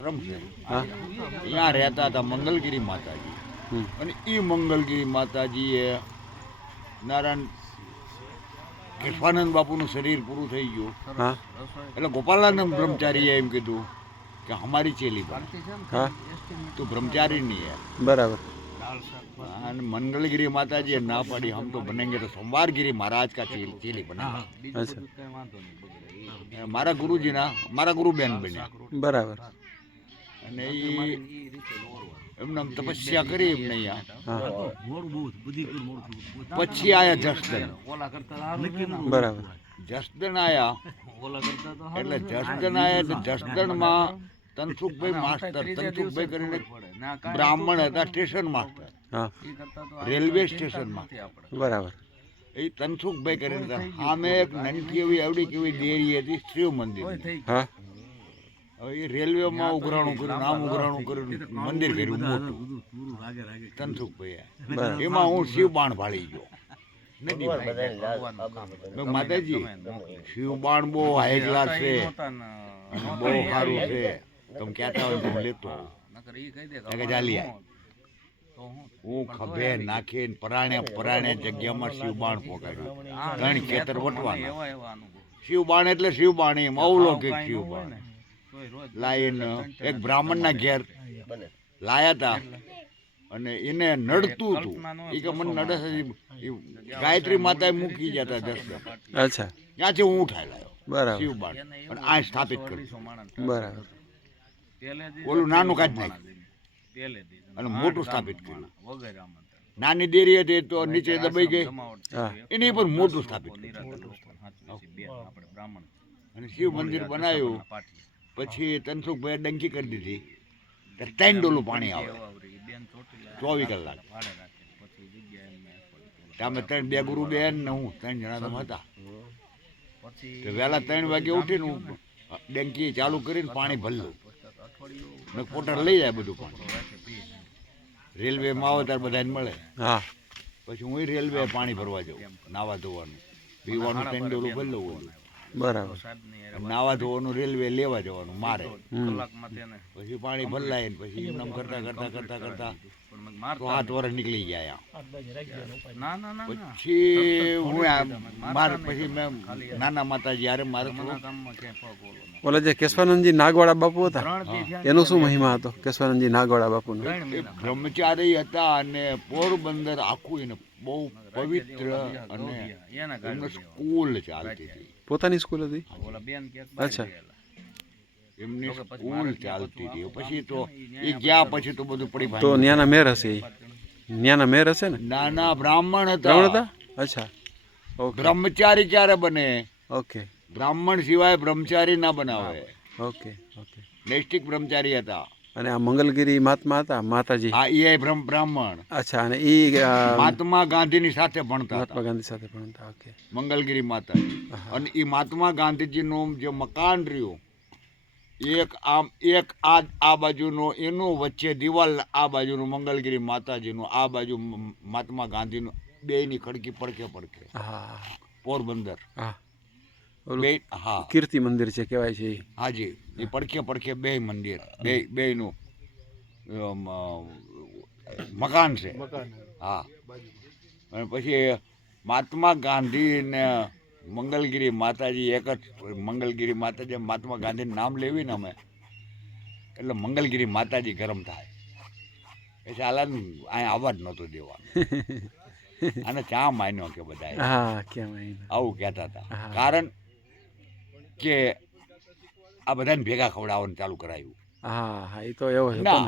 આશ્રમ છે હા ત્યાં રહેતા હતા મંગલગીરી માતાજી. અને એ મંગલગીરી માતાજીએ નારાયણ કેશવાનંદ બાપુનું શરીર પૂરું થઈ ગયું હા એટલે ગોપાલાનંદ બ્રહ્મચારીએ એમ કીધું કે અમારી ચેલી બને હા તું બ્રહ્મચારી નહીં है. બરાબર અને મંગलगिरी माता जी ना पड़ी हम तो बनेंगे तो सोमवारगिरी महाराज का चेली बनेगा. અચ્છા मारा गुरुजी ना मारा गुरु बेन बन्या બરાબર અને એમને આમ તપસ્યા કરી એમને અહીંયા. હા પછી આયા જસદન. બરાબર જસદન આયા એટલે જસદન આયા એટલે જસદનમાં તનસુખભાઈ માસ્ટર તનસુખભાઈ કરીને બ્રાહ્મણ હતા સ્ટેશન માસ્ટર હા રેલવે સ્ટેશનમાં. બરાબર એ તનસુખભાઈ કરીને હતા. સામે એક નાનકી એવી એવડી કેવી દેરી હતી શિવ મંદિર. હા હવે એ રેલવેમાં ઉઘરાણું કર્યું આમ ઉઘરાણું કર્યું મંદિર કર્યું મોટું તનસુખભાઈએ. બરાબર એમાં હું શિવ બાણ ભાળી ગયો નદીમાં. મેં માતાજી શિવ બાણ બહુ હાઈ ક્લાસ છે અને બહુ સારું છે તમે કહેતા હોય તો હું લેતો આવું. કે ચાલી આય. હું ખભે નાખીને પરાણે જગ્યામાં શિવ બાણ પોકાડ્યું. 3 ખેતર વટવાના. શિવ બાણ એટલે શિવ બાણ એમ અવલૌકિક શિવ બાણ લાઈને એક બ્રાહ્મણના ઘેર લાયા હતા અને એને નડતું હતું. એ કે મને નડે છે. ગાયત્રી માતાએ મૂકી જતા દર્શન અચ્છા ત્યાંથી હું ઉઠાઈ લાવ્યો બરાબર શિવ બાણ અને આ સ્થાપિત કર્યું. બરાબર ઓલું નાનું કાઢી નાખ્યું અને મોટું સ્થાપિત કર્યું. નાની દેરી હતી તો નીચે દબાઈ ગઈ હા એની પર મોટું સ્થાપિત કર્યું અને શિવ મંદિર બનાવ્યું. પછી તનસુખભાઈએ ડંકી કરી દીધી. 3 ડોલું પાણી આવે 24 કલાક. અમે 2 ગુરુ બેન ને હું 3 જણા તમે હતા. તો વહેલા 3 વાગે ઉઠીને હું ડંકી ચાલુ કરીને પાણી ભરલું ને પોટર લઈ જાય બધું પાણી. રેલવેમાં આવે ત્યારે બધાને મળે. હા પછી હું રેલવે પાણી ભરવા જાઉં નાવા ધોવાનું પીવાનું 3 ડોલું ભરલું ઓલું. બરાબર નાવા ધોવાનું રેલવે લેવા જવાનું મારે. હમ. પછી પાણી ભરલાય ને પછી એમ કરતા કરતા કરતા કરતા 7 વર્ષ નીકળી ગયા. પછી હું મારે પછી મેં નાના માતાજી યારે મારે ઓલા જે કેશવાનંદજી નાગવાડા બાપુ હતા એનો શું મહિમા હતો કેશવાનંદજી નાગવાડા બાપુનો એ બ્રહ્મચારી હતા અને પોરબંદર આખું એને બહુ પવિત્ર અને એમને સ્કૂલ ચાલતી હતી. પોતાની સ્કૂલ હતી અચ્છા એમની સ્કૂલ ચાલતી હતી. પછી તો એ ગયા પછી તો બધું પડી તો ભાંગી. ન્યાના મેર હશે એ ન્યાના મેર હશે ને નાના બ્રાહ્મણ બ્રાહ્મણ હતા. હતા અચ્છા ઓકે બ્રહ્મચારી ક્યારે બને? ઓકે બ્રાહ્મણ સિવાય બ્રહ્મચારી ના બનાવે. ઓકે ઓકે નૈષ્ટિક બ્રહ્મચારી હતા. અને આ મંગલગીરી મહાત્મા હતા માતાજી હા એ બ્રાહ્મણ અચ્છા અને એ મહાત્મા ગાંધીની સાથે ભણતા મહાત્મા હતા ગાંધી સાથે ભણતા ઓકે મંગલગીરી માતાજી. અને એ મહાત્મા ગાંધીજીનું જે મકાન રહ્યું એક આ બાજુનો એનું વચ્ચે દિવાલ આ બાજુનું મંગલગીરી માતાજીનું આ બાજુ મહાત્મા ગાંધીનું બેયની ખડકી પડખે હા પોરબંદર હા ઓલું બે. હા કીર્તિ મંદિર છે કહેવાય છે એ હાજી એ પડખે બે મંદિર બેયનું મકાન છે. હા અને પછી મહાત્મા ગાંધી ને મંગલગીરી માતાજી એક જ મંગલગીરી માતાજી મહાત્મા ગાંધીનું નામ લેવી ને અમે એટલે મંગલગીરી માતાજી ગરમ થાય. પછી આલાને અહીંયા આવવા જ નહોતું દેવાનું. અને ચા માન્યો કે બધા હા કેમ અહીં આવું કહેતા હતા. હા. કારણ કે આ બધાને ભેગા ખવડાવવાનું ચાલુ કરાયું. હા હા એ તો એવો હતો ના. ને